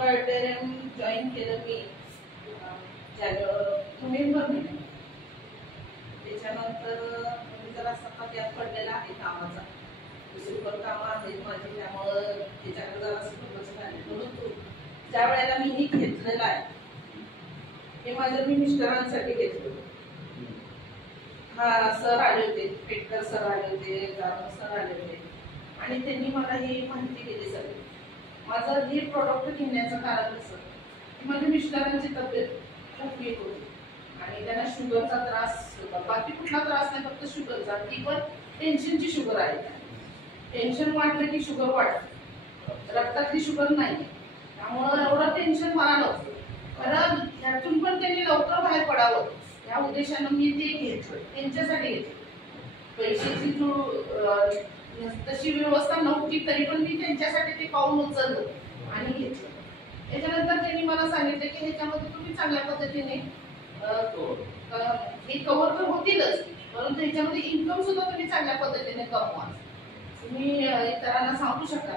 Embroidery join केलं मी November महिन्यात. त्याच्यानंतर मी जरा सतत यात पडलेला आहे कामाचा. दुसरी पण कामं आहेत माझी, त्यामुळं त्याच्याकडे जरा दुर्लक्ष झाले. परंतु ज्या वेळेला मी हे घेतलेलं आहे हे माझ्या मी मिस्टरांसाठी घेतलं. हा सर आले होते, पेटकर सर आले होते, जाधव सर आले होते आणि त्यांनी मला ही माहिती दिली सगळी. माझं हे प्रॉडक्ट घेण्याचं कारण कसं की माझ्या मिस्टरांची तब्येत खूप वीक होती आणि त्यांना शुगरचा त्रास होता. बाकी कुठला त्रास नाही, फक्त शुगरचा. ती पण टेन्शनची शुगर आहे. टेन्शन वाढलं की शुगर वाढते, रक्तातली शुगर नाही. त्यामुळं एवढं टेन्शन मला नव्हतं. कारण ह्यातून पण त्यांनी लवकर बाहेर पडावं या उद्देशानं मी ते घेतलं, त्यांच्यासाठी घेतलं. पैशाची तशी व्यवस्था नव्हती तरी पण मी त्यांच्यासाठी ते पाऊल उचललं आणि घेतलं. त्याच्यानंतर त्यांनी मला सांगितलं की ह्याच्यामध्ये तुम्ही चांगल्या पद्धतीने हे कव्हर तर होतीलच, परंतु ह्याच्यामध्ये इन्कम सुद्धा तुम्ही चांगल्या पद्धतीने कमवा. तुम्ही इतरांना सांगू शकता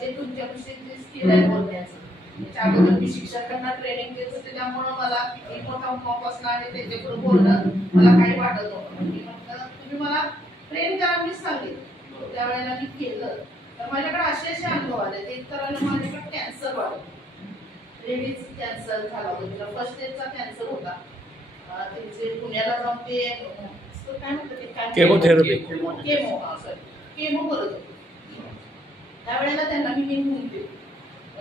जे तुमच्याविषयी जे स्किल आहे बोलण्याचं. त्याच्या अगोदर मी शिक्षकांना ट्रेनिंग देत होते, त्यामुळं मला किती मोठा मॉक असला आणि त्यांच्याकडे बोलणं मला काही वाटत नव्हतं. मी म्हटलं तुम्ही मला ट्रेन करा, मी सांगेन. त्यावेळेला मी केलं तर माझ्याकडे असे अनुभव आले. एक तर माझ्याकडे कॅन्सर वाढला, लेडीज कॅन्सर झाला होता. फर्स्ट स्टेजचा कॅन्सर होता. त्यांचे पुण्याला जाऊन ते काय म्हणतात केमोथेरपी केमो करत होते. त्यावेळेला त्यांना मी नेमून दिली.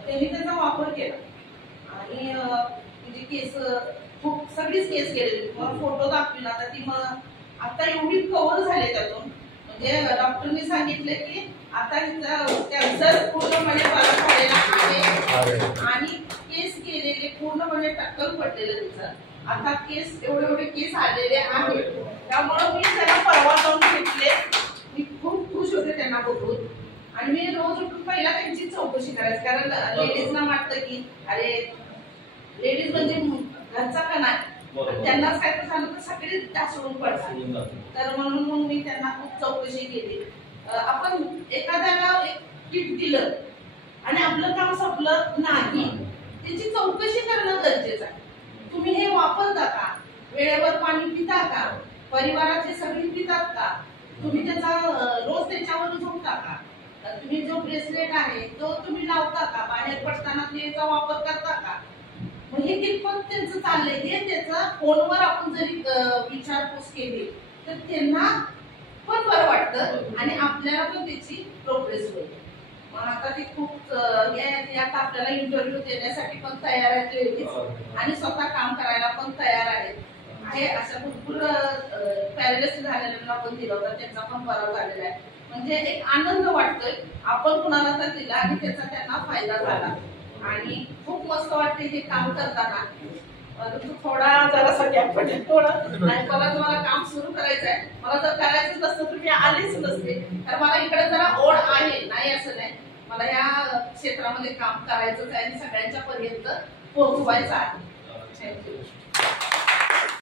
त्यांनी त्याचा वापर केला आणि म्हणजे केस खूप सगळीच केस गेलेली. मला फोटो दाखवली ना, ती मग आता एवढी कव्हर झाले त्यातून. म्हणजे डॉक्टरनी सांगितले की आता कॅन्सर पूर्णपणे बरा झालेला आहे आणि केस गेलेले पूर्णपणे टक्कल पडलेलं तिचं. आता केस एवढे केस आलेले आहेत. त्यामुळे मी त्याला परवा जाऊन घेतले. मी खूप खुश होते त्यांना बघून आणि मी रोज उठून पहिला त्यांची चौकशी करायची. कारण लेडीजना वाटतं की अरे लेडीज म्हणजे घरचा का नाही, त्यांनाच काय झालं तर सगळे ढासळून पडतात. तर म्हणून मग मी त्यांना खूप चौकशी केली. आपण एखाद्याला एक किट दिलं आणि आपलं काम संपलं नाही, त्याची चौकशी करणं गरजेचं आहे. तुम्ही हे वापरता का, वेळेवर पाणी पिता का, परिवाराचे सगळे पितात का, तुम्ही त्याचा रोज त्याच्यावर झोपता का, तुम्ही जो ब्रेसलेट आहे तो तुम्ही लावता का, बाहेर पडताना त्याचा वापर करता का. मग हे कितपत त्यांचं चाललंय हे त्याचा फोनवर आपण जरी विचारपूस केली तर त्यांना पण बरं वाटतं आणि आपल्याला पण त्याची प्रोग्रेस होईल. मग आता ते खूप यात आपल्याला इंटरव्ह्यू देण्यासाठी पण तयार आहेत आणि स्वतः काम करायला पण तयार आहेत. अशा भरपूर पॅरालिसिस झालेल्यांना पण दिलं होतं, त्यांचा पण बरा झालेला आहे. म्हणजे एक आनंद वाटतोय आपण कुणाला तर दिला आणि त्याचा त्यांना फायदा झाला आणि खूप मस्त वाटते हे काम करताना. थोडा जरासा गॅप पडेल थोडं नाही, मला तुम्हाला काम सुरू करायचं आहे. मला जर करायचं नसतं तर मी आलेच नसते. तर मला इकडे जरा ओढ आहे, नाही असं नाही. मला या क्षेत्रामध्ये काम करायचंच आहे आणि सगळ्यांच्या पर्यंत पोहोचवायचं आहे. थँक्यू.